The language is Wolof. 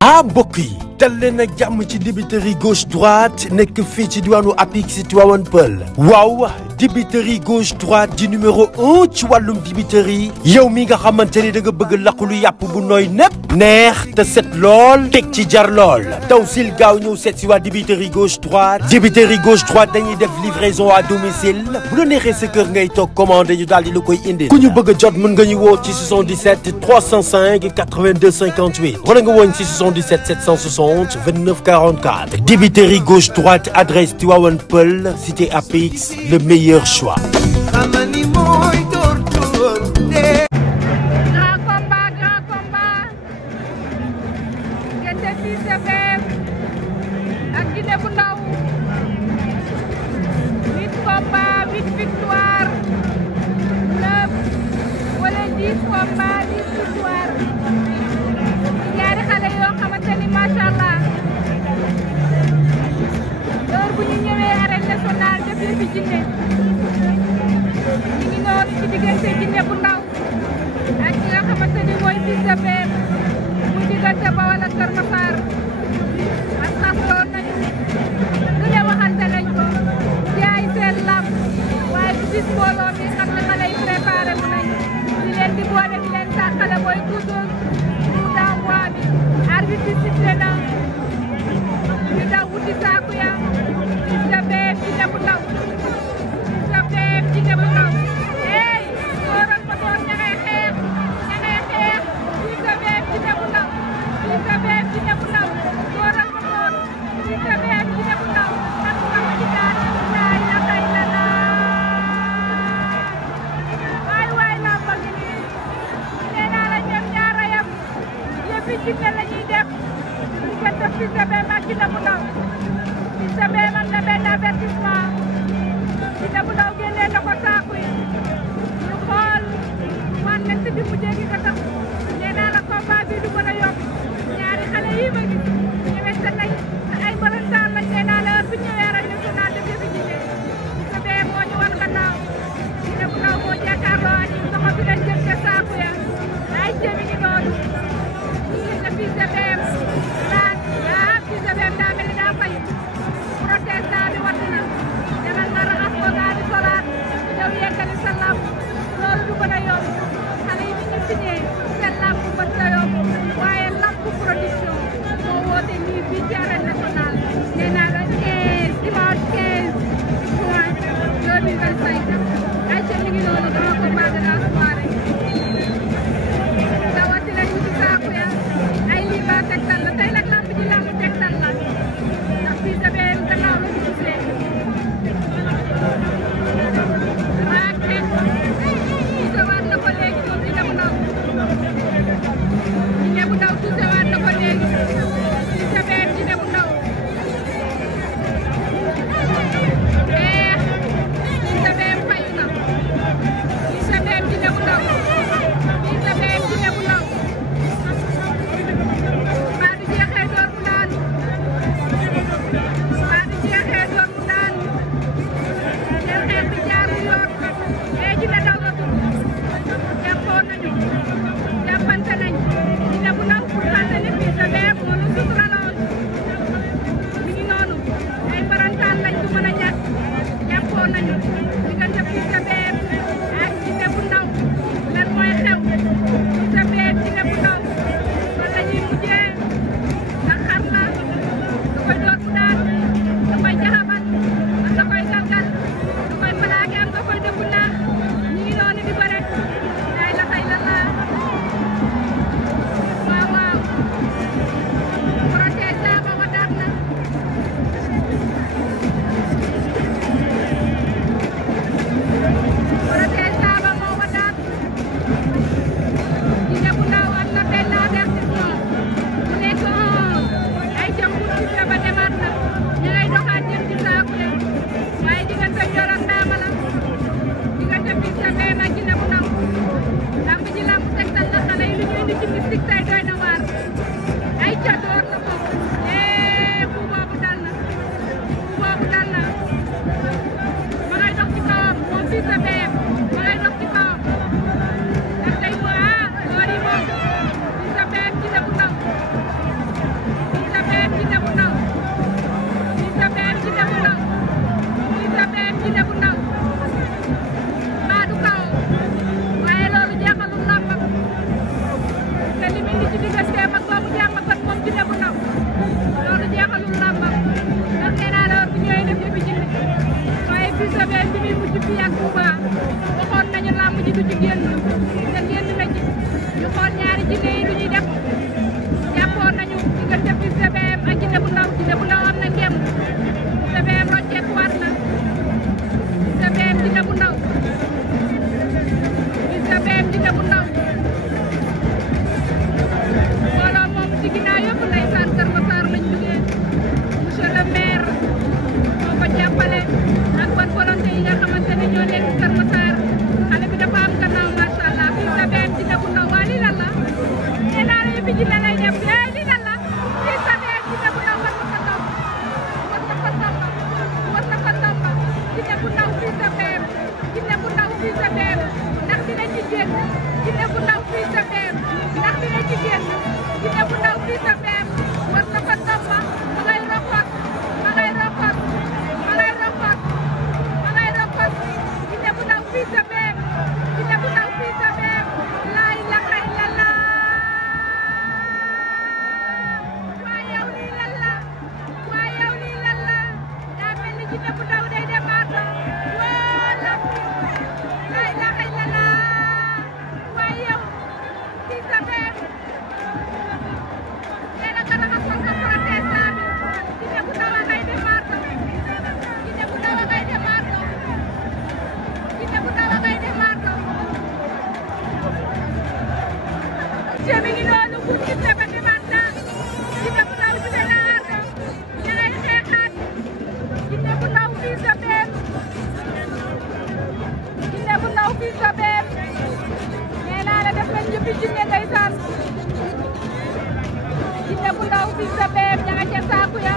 ah mbokk yi dal leen ak jàmm ci dibiteri gauche droite nekk fii ci diwaanu Apix Tivaouane Peulh waaw dibiteri gauche droite di numéro 1 ci wàllum dibiteri yow mi nga xamante ni da nga bëgg laqulu yàpp bu nooy nepp neex te set lool teg ci jar lool taw sil gaaw ñëw seet si waa dibiteri gauche droite dañuy def livraison à domicile bu la neexee sa kër ngay toog commandé ñu daal di la koy indil ku ñu bëgg a jot mën nga ñu woo ci 77 305 82 58 wala nga woon ci 77 760 29 44 dibiteri gauche droite adresse Tivaouane Peulh cité Apix le meilleur choix. digganteem ak doomu jàmm ak moom Djiné bu Ndaw loolu jeexalul làmbam ndax nee naa la bu ñëwee def yëfi Djiné waaye Fils de Balla bi muy mujj fii ak Touba waxoon nañu làmb ji du ci génn te génn na ci ñu xool ñaari Djiné yi lu ñuy def jàppoon nañu diggante Fils de Balla ak Djiné bu Ndaw am na ngeem Fils de Balla rocceeku waat na Fils de Balla Djiné bu Ndaw Fils de Balla Djiné bu Ndaw mbooloo moom ci ginnaaw yëpp ndeysaan Kër Massar lañ jógee monsieur le maire moo ko jàppale ak bonne volonté yi nga xamante ne ñoo nekk Kër Massar xale bi dafa am gannaaw macha allah Fils de Balla Djiné bu Ndaw waa lii lan la nee naa la yëfi Djiné lay def lii lan la Fils de Balla Djiné bu Ndaw war na ko taw war na ko tamba war na ko tamba Djiné bu Ndaw Fils de Balla Djiné bu Ndaw Fils de Balla ndax dina ci génn Djiné bu Ndaw Fils de Balla ndax dina ci génn Djiné bu Ndaw Fils de Balla war na ko tamba ma ngay rokos ma ngay rokos ma ngay rokos ma ngay rokos Djiné bu Ndaw Fils de Balla Djiné bu Ndaw Fils de Balla laa ilaaha illallaah waa yow lii lan la waa yow lii lan la daa mel ni Djiné bu Ndaw day demaat wala laa ilaaha illallaah waa yow Fils de Balla nee na nga raxasal ko protestant bi Djiné bu Ndaw a ngay demaat Djiné bu Ndaw a ngay demaat Djiné bu Ndaw a ngay demaat ci mi ngi noonu bu Djiné ba demaat na Djiné bu Ndaw Djiné la aar ña ngay xeexaat Djiné bu Ndaw Fils de Balla Djiné bu Ndaw Fils de Balla nee naa la def nañ yëfi Djiné ndeysaan Djiné bu Ndaw Fils de Balla ña nga ca saaku ya